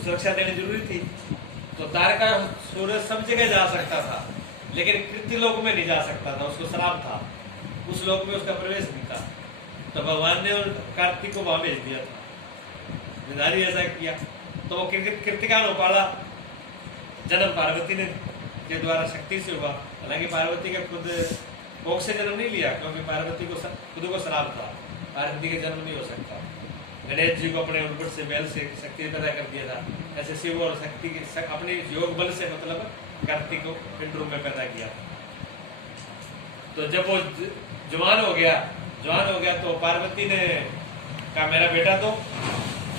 सुरक्षा देनी जरूरी थी। तो तारका सूरज सब जगह जा सकता था, लेकिन कृत्य लोक में नहीं जा सकता था, उसको श्राप था, उस लोक में उसका प्रवेश नहीं था। तो भगवान ने कार्तिक को वहां भेज दिया था, निधारी ऐसा किया। तो वो कृतिका ने पाला, जन्म पार्वती ने के द्वारा शक्ति से हुआ। हालांकि पार्वती का खुद कोख से जन्म नहीं लिया, क्योंकि पार्वती को खुद को श्राप था, पार्वती का जन्म नहीं हो सकता। गणेश जी को अपने उर्वट से बैल से शक्ति पैदा कर दिया था, ऐसे शिव और शक्ति के अपने योग बल से मतलब कार्तिक को पिंड रूप में पैदा किया। तो जब वो जवान हो गया तो पार्वती ने कहा मेरा बेटा दो।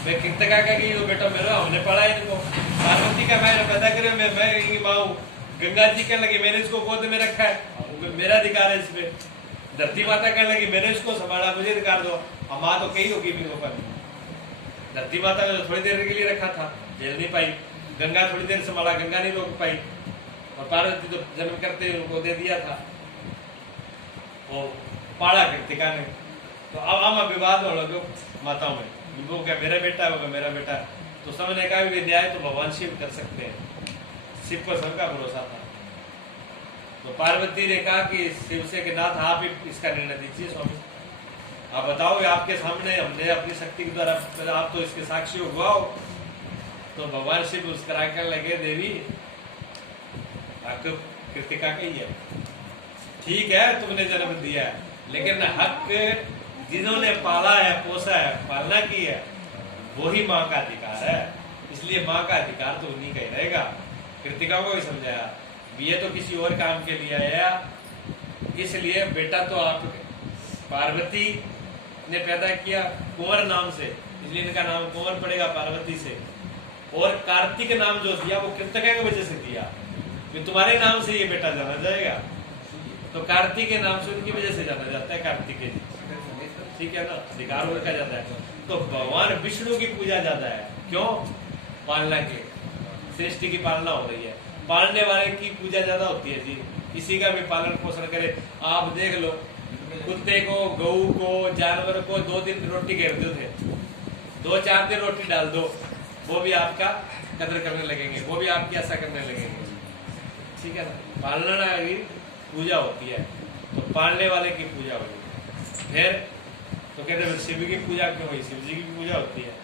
मैं कृतिका का कि वो बेटा मेरा, हमने पढ़ा है इनको। पार्वती का मैंने पैदा करे, मैं इनकी माँ हूँ। गंगा जी कहने लगी मैंने इसको गोद में रखा है, मेरा अधिकार है इसमें। धरती माता कहने लगी मैंने इसको संभाला, मुझे अधिकार दो। हम माँ तो कही होगी मेरे ऊपर। धरती माता ने थोड़ी देर के लिए रखा था, झेल नहीं पाई। गंगा थोड़ी देर संभाला, गंगा नहीं रोक पाई। और पार्वती तो जन्म करते ही उनको दे दिया था, वो पाला कृतिका ने। तो अब हम विवाद हो गए माताओं में, वो क्या मेरा बेटा है, वो क्या मेरा बेटा है। तो सबने कहा भी न्याय तो भगवान शिव कर सकते हैं, शिव पर सबका भरोसा था। तो पार्वती ने कहा कि शिव से कि नाथ आप ही इसका निर्णय दीजिए स्वामी, आप बताओ, आपके सामने हमने अपनी शक्ति के द्वारा, आप तो इसके साक्षी हो। तो भगवान शिव मुस्कुरा कर लगे देवी हक कृतिका का ही है, ठीक है तुमने जन्म दिया है, लेकिन हक जिन्होंने पाला है, पोसा है, पालना की है, वही माँ का अधिकार है। इसलिए माँ का अधिकार तो उन्हीं का ही रहेगा। कृतिका को भी समझाया ये तो किसी और काम के लिए आया, इसलिए बेटा तो आप पार्वती ने पैदा किया कुंवर नाम से, इसलिए इनका नाम कुंवर पड़ेगा पार्वती से। और कार्तिक नाम जो दिया वो कृतिका की वजह से दिया कि तुम्हारे नाम से ये बेटा जाना जाएगा। तो कार्तिक के नाम से उनकी वजह से जाना जाता है कार्तिकेय जी, ठीक है ना, अधिकार उनका जाता है। तो भगवान विष्णु की पूजा ज्यादा है, क्यों? पालना के, सृष्टि की पालना हो रही है, पालने वाले की पूजा ज्यादा होती है जी। किसी का भी पालन पोषण करे, आप देख लो कुत्ते को, गऊ को, जानवर को 2 दिन रोटी घेरते थे, 2-4 दिन रोटी डाल दो, वो भी आपका कदर करने लगेंगे, वो भी आपकी आशा करने लगेंगे, ठीक है ना। पालना की पूजा होती है, तो पालने वाले की पूजा होगी। फिर तो कहते हैं शिव की पूजा क्यों हुई? शिव जी की पूजा होती है।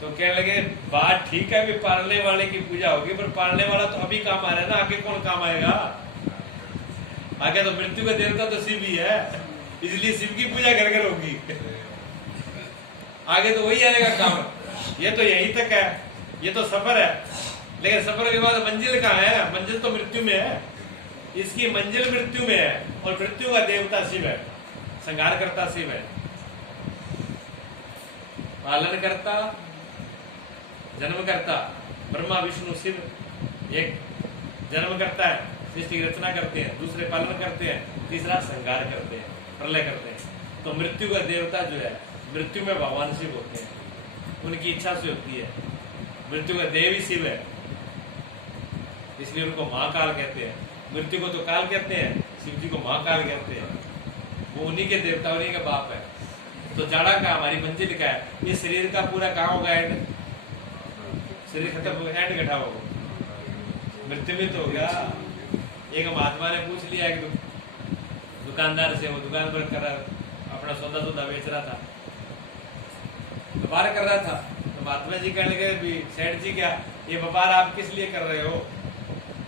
तो कहने लगे बात ठीक है, भी पालने वाले की पूजा होगी, पर पालने वाला तो अभी काम आ रहा है ना, आगे कौन काम आएगा? आगे तो मृत्यु का देवता तो शिव ही है, इसलिए शिव की पूजा घर घर होगी, आगे तो वही आएगा काम। ये तो यहीं तक है, ये तो सफर है, लेकिन सफर के बाद मंजिल कहाँ है? मंजिल तो मृत्यु में है, इसकी मंजिल मृत्यु में है, और मृत्यु का देवता शिव है, संहार करता शिव है, पालन करता, जन्म करता ब्रह्मा विष्णु शिव। एक जन्म करता है, सृष्टि की रचना करते हैं, दूसरे पालन करते हैं, तीसरा संहार करते हैं, प्रलय करते हैं। तो मृत्यु का देवता जो है, मृत्यु में भगवान शिव होते हैं, उनकी इच्छा से होती है। मृत्यु का देव ही शिव है, इसलिए उनको महाकाल कहते हैं। मृत्यु को तो काल कहते हैं, शिव जी को महाकाल कहते हैं, वो उन्हीं के देवता, उन्हीं का बाप है। तो जाड़ा का हमारी मंजिल का है, ये शरीर का पूरा कहाँ होगा? एंड, शरीर खत्म हो गया, एंड घटा होगा, मृत्यु भी तो हो गया। एक महात्मा ने पूछ लिया कि दुकानदार से, वो दुकान पर कर अपना सौदा बेच रहा था, व्यापार कर रहा था। तो महात्मा जी कहने लगे सेठ जी क्या ये व्यापार आप किस लिए कर रहे हो?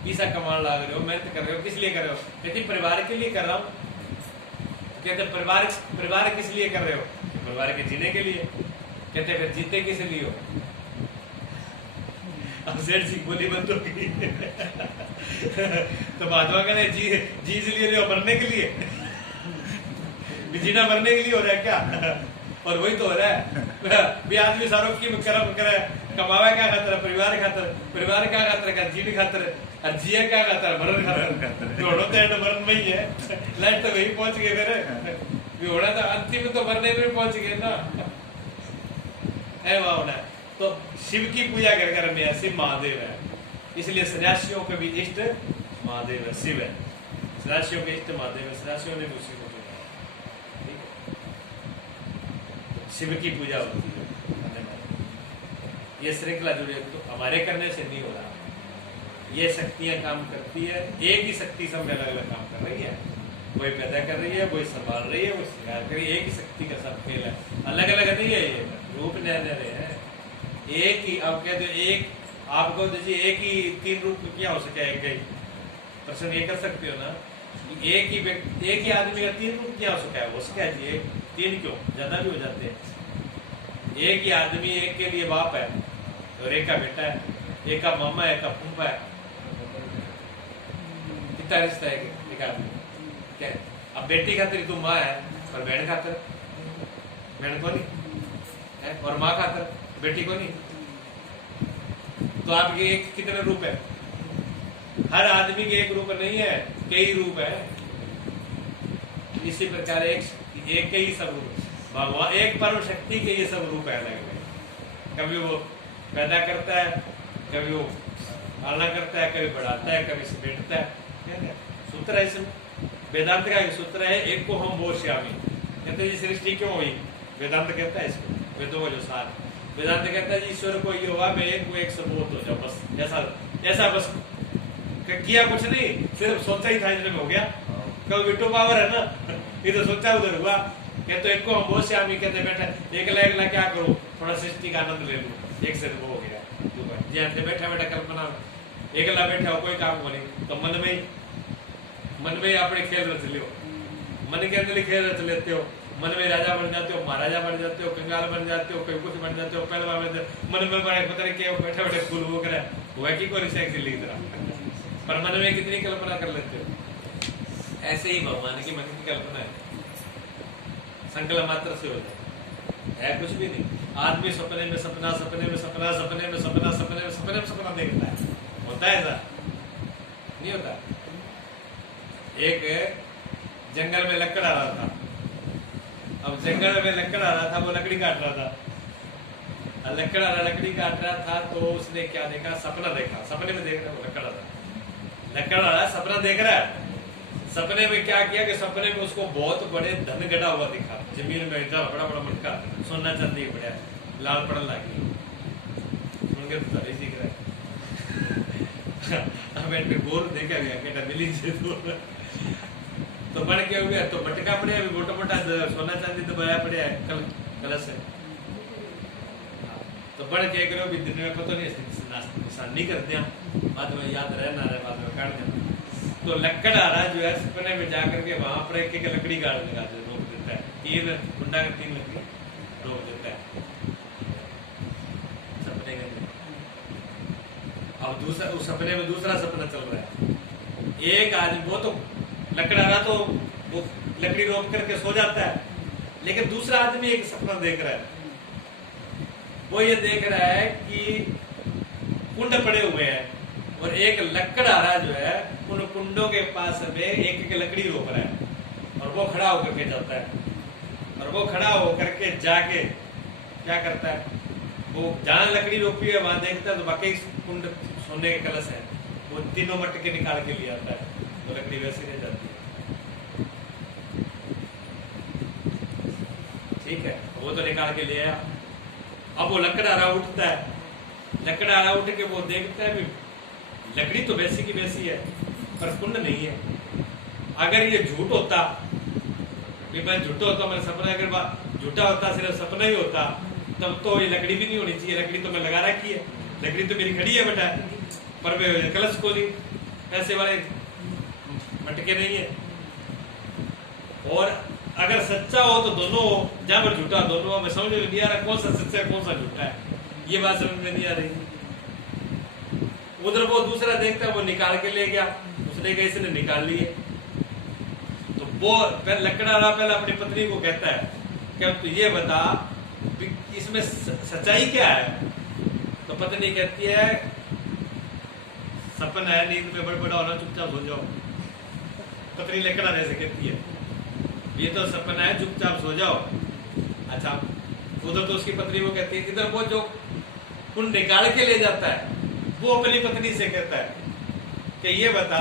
पैसा कमाने लग रहे हो, मेहनत कर रहे हो, किस लिए कर रहे हो? कहती परिवार के लिए कर रहा हूँ। कहते परिवार किस लिए कर रहे हो? परिवार के जीने के लिए। कहते फिर जीते किस लिए हो? अब सेठ जी बोली बंद हो गई। तो महात्मा कहने जी इसलिए रहे हो, मरने के लिए? जीना मरने के लिए हो रहा है क्या? और वही तो हो रहा है भी आदमी सारों की कर्म करे, कमावे क्या खातर? परिवार खातर। परिवार क्या खातर? का जीने खातर। और जिये क्या खातर? मरण खातर। दोनों तो एंड मरण में ही है, लाइट तो वही पहुंच गए फिर होना तो अंतिम तो मरने में पहुंच गए ना, है भावना। तो शिव की पूजा कर घर में शिव महादेव है, इसलिए सन्यासियों के भी इष्ट महादेव है, शिव है। सन्यासियों के इष्ट महादेव है, सन्यासियों ने उसी को पूजा, ठीक है। शिव की पूजा होती है। ये श्रृंखला जुड़ी है, तो हमारे करने से नहीं हो रहा। ये शक्तियां काम करती है, एक ही शक्ति सब अलग अलग काम कर रही है। कोई पैदा कर रही है, कोई संभाल रही है, कोई श्रृंगार कर रही है। एक ही शक्ति का सब खेल है, अलग अलग नहीं है, ये रूप नए नए हैं। एक ही आप कहते हो, एक आपको देखिए एक ही 3 रूप क्या हो सके? एक ही प्रश्न ये कर सकते हो ना, एक ही व्यक्ति, एक ही आदमी का 3 रूप क्या हो सका है? हो सका है जी, 3 क्यों, ज्यादा भी हो जाते हैं। एक ही आदमी, एक के लिए बाप है और एक का बेटा है, एक का मामा है, एक का फूफा है। कितना रिश्ता है एक आदमी क्या है? अब बेटी खातिर तू माँ है और बहन खातिर बहन को नहीं है, और माँ खातिर बेटी को नहीं। तो आपके एक कितने रूप है? हर आदमी के एक रूप नहीं है, कई रूप है। इसी प्रकार एक ही सब रूप, भगवान एक परम शक्ति के ये सब रूप है अलग अलग। कभी वो पैदा करता है, कभी वो पालना करता है, कभी बढ़ाता है, कभी समेटता है। सूत्र है इसमें, वेदांत का एक सूत्र है, एक को हम बोश्यामी। कहते हैं सृष्टि क्यों हुई? वेदांत कहता है इसको, वेदों का जो सार। वेदांत कहता है ईश्वर को ये हुआ, मैं एक को एक सबूत हो जाओ, बस ऐसा बस किया कुछ नहीं, सिर्फ सोचा ही था, इसमें हो गया। कभी विटो पावर है ना, ये तो सोचा उधर हुआ। कहते एक को हम बोश्यामी, कहते बैठा एकला क्या करूं, थोड़ा सृष्टि का आनंद ले लूं, एक से वो हो गया। बैठा बैठा कल्पना, एकला बैठा हो, कोई काम को नहीं, तो मन में ही अपने खेल रच लो, मन के अंदर ही खेल रच लेते हो। मन में राजा बन जाते हो, महाराजा बन जाते हो, कंगाल बन जाते हो, कोई कुछ बन जाते हो, पहलवान बन जाते हो। मन में बड़े पता नहीं क्या बैठे बैठे फूल वो करे हुआ कि कोई ली तरह, पर मन में कितनी कल्पना कर लेते हो। ऐसे ही भगवान की मन की कल्पना है, संकल्प मात्र से होता है कुछ भी नहीं। आदमी सपने में सपना, सपने में सपना, सपने में सपना, सपने में सपने में सपना देखता है, होता है ऐसा? नहीं होता। एक जंगल में लकड़ आ रहा था, अब जंगल में लकड़ आ रहा था, वो लकड़ी काट रहा था। लकड़ी काट रहा था तो उसने क्या देखा? सपना देखा। सपने में देख रहा है, वो लकड़ आ रहा है, सपना देख रहा है। सपने में क्या किया कि सपने में उसको बहुत बड़े धन गड़ा हुआ दिखा, जमीन में इतना बड़ा बड़ा मटका सोना चांदी पड़ा, लाल पड़न लगी। सुन के तो सारे सीख रहे अब बोर देखा गया बेटा मिली से तो बन के हो गया, तो मटका पड़े, अभी मोटा मोटा सोना चांदी तो बया पड़े कलश है, तो बन के करो भी दिन में पता नहीं नहीं करते हैं, बाद में याद रहना रहे, बाद में काट देना। तो लकड़ आ रहा जो है सपने में जाकर के वहां पर एक लकड़ी काट रोक देता है, 3 कुंडा का 3 लकड़ी रोक देता है सपने के अंदर। अब दूसरा उस सपने में दूसरा सपना चल रहा है। एक आदमी वो तो लकड़ आ रहा तो वो लकड़ी रोक करके सो जाता है, लेकिन दूसरा आदमी एक सपना देख रहा है। वो ये देख रहा है कि कुंड पड़े हुए हैं और एक लकड़ आ रहा जो है उन कुंडों के पास में एक लकड़ी रोक रहा है और वो खड़ा होकर के जाता है, और वो खड़ा होकर के जाके क्या करता है, वो जहां लकड़ी रोकी है वहां देखता है तो बाकी कुंड सोने के कलश है, वो तीनों मटके निकाल के ले आता है, तो लकड़ी वैसे रह जाती है। ठीक है, वो तो निकाल के ले आया। अब वो लकड़ आ रहा उठता है, लकड़ आ रहा उठ के वो देखता है लकड़ी तो वैसी की वैसी है पर कुंड नहीं है। अगर ये झूठ होता, मैं झूठा होता, मेरा सपना अगर झूठा होता, सिर्फ सपना ही होता, तब तो ये लकड़ी भी नहीं होनी चाहिए। लकड़ी तो मैं लगा रखी है, लकड़ी तो मेरी खड़ी है बेटा, पर मैं कलश को नहीं, पैसे वाले मटके नहीं है। और अगर सच्चा हो तो दोनों हो, जहां पर झूठा दोनों हो। मैं समझ में नहीं आ रहा कौन सा सच्चा है कौन सा झूठा है, ये बात समझ में नहीं आ रही। उधर वो दूसरा देखता है, वो निकाल के ले गया, उसने कहा इसने निकाल लिए। तो वो लकड़ा वाला पहले अपनी पत्नी को कहता है कि अब तू ये बता इसमें सच्चाई क्या है। तो पत्नी कहती है सपना है, नींद में बड़ा होना, चुपचाप हो जाओ। पत्नी लकड़ा जैसे कहती है ये तो सपना है, चुपचाप सो जाओ। अच्छा, उधर तो उसकी पत्नी वो कहती है, इधर वो जो कुंड निकाल के ले जाता है वो अपनी पत्नी से कहता है कि ये बता,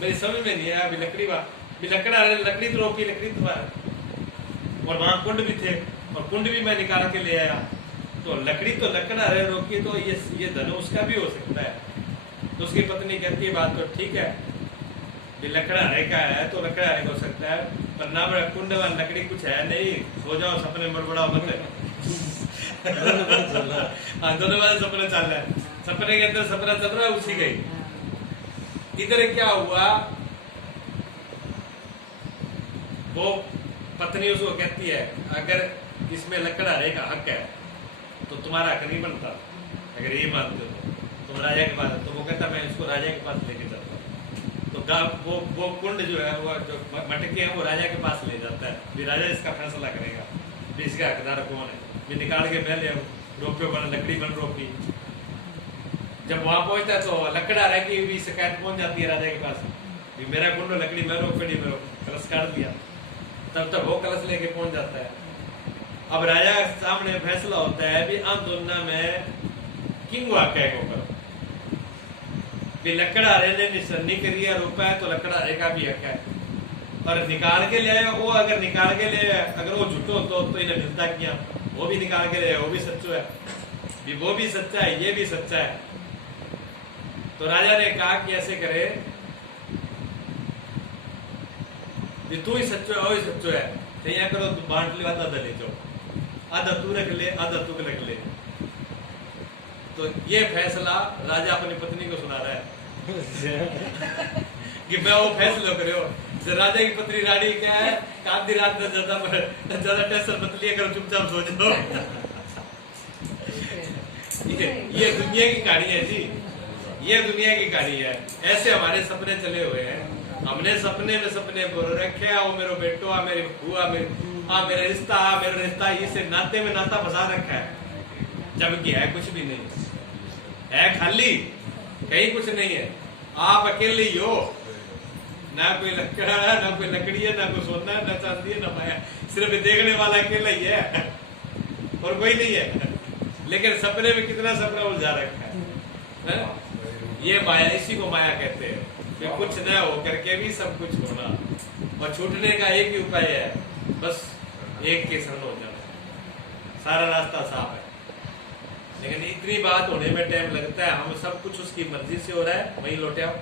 मेरी समझ में नहीं है, अभी लकड़ी तो रोकी, लकड़ी तो और वहां कुंड भी थे और कुंड भी मैं निकाल के ले आया, तो लकड़ी तो लकड़ा रहे रोकी, तो ये धनु उसका भी हो सकता है। तो उसकी पत्नी कहती है बात तो ठीक है, ये लकड़ा रहे का है तो लकड़ा रहे हो सकता है, पर ना बड़ा कुंडवान लकड़ी कुछ है नहीं, सो जाओ सपने में बड़ा मत है। हाँ, दोनों बार सपना चल रहा है, सपने के अंदर सपना चल रहा है, उसी गई। इधर क्या हुआ, वो पत्नी उसको कहती है अगर इसमें लकड़ा रहे का हक है तो तुम्हारा हक नहीं बनता, अगर ये मानते हो तुम राजा के पास। तो वो कहता मैं इसको राजा के पास लेके जाता हूँ। तो वो कुंड जो है, वो जो मटके हैं वो राजा के पास ले जाता है, भी राजा इसका फैसला करेगा भी इसका हकदार कौन है। भी निकाल के पहले रोपियो बन लकड़ी बन रोपी। जब वहां पहुंचता है तो लकड़ा रह की भी शिकायत पहुंच जाती है राजा के पास, भी मेरा कुंड लकड़ी मैं रोकड़ी में कलश काट दिया। तब तक वो कलश लेके पहुंच जाता है। अब राजा के सामने फैसला होता है भी आम तुलना में किंग वाक्य को करो, भी लकड़ा रहने निसन्नी करिए रोपा है तो लकड़ा रहेगा भी हक है। और निकाल के ले वो, अगर निकाल के ले अगर वो झूठो तो इन्हें निंदा किया, वो भी निकाल के ले वो भी सच्चो है, भी वो भी सच्चा है ये भी सच्चा है। तो राजा ने कहा कि ऐसे करे, तू ही सच्चो है वो ही सच्चो है, तो यहाँ करो तू बांट ले, आधा ले जाओ, आधा तू रख ले आधा तू रख ले। तो ये फैसला राजा अपनी पत्नी को सुना रहा है कि मैं वो फैसला करो। राजा की पत्नी रानी क्या है, आधी रात में ज्यादा टेंशन मत लिया करो, चुपचाप सो जाओ। ये दुनिया की कहानी है जी, ये दुनिया की कहानी है। ऐसे हमारे सपने चले हुए हैं, हमने सपने में सपने बोल रखे, आओ मेरे बेटो, आ मेरी बुआ, मेरा रिश्ता, इससे नाते में नाता फंसा रखा है, जबकि है कुछ भी नहीं है, खाली कहीं कुछ नहीं है। आप अकेले ही हो, ना कोई लकड़ा है, ना कोई लकड़ी है, ना कोई सोना है, ना चांदी है, ना माया, सिर्फ देखने वाला अकेला ही है और कोई नहीं है। लेकिन सपने में कितना सपना उलझा रखा है? ये माया, इसी को माया कहते हैं कि कुछ न हो करके भी सब कुछ होना, और छूटने का एक ही उपाय है, बस एक के शरण हो जाना, सारा रास्ता साफ है। लेकिन इतनी बात होने में टाइम लगता है। हम सब कुछ उसकी मर्जी से हो रहा है, वही लौटे आओ,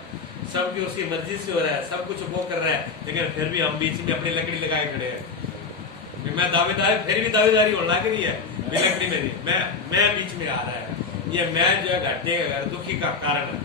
सब कुछ उसकी मर्जी से हो रहा है, सब कुछ वो कर रहा है, लेकिन फिर भी हम बीच में अपनी लकड़ी लगाए खड़े हैं। मैं दावेदार, फिर भी दावेदारी होने लग रही है लकड़ी मेरी, मैं बीच में आ रहा है। ये मैं जो है घाटे का दुखी का कारण है।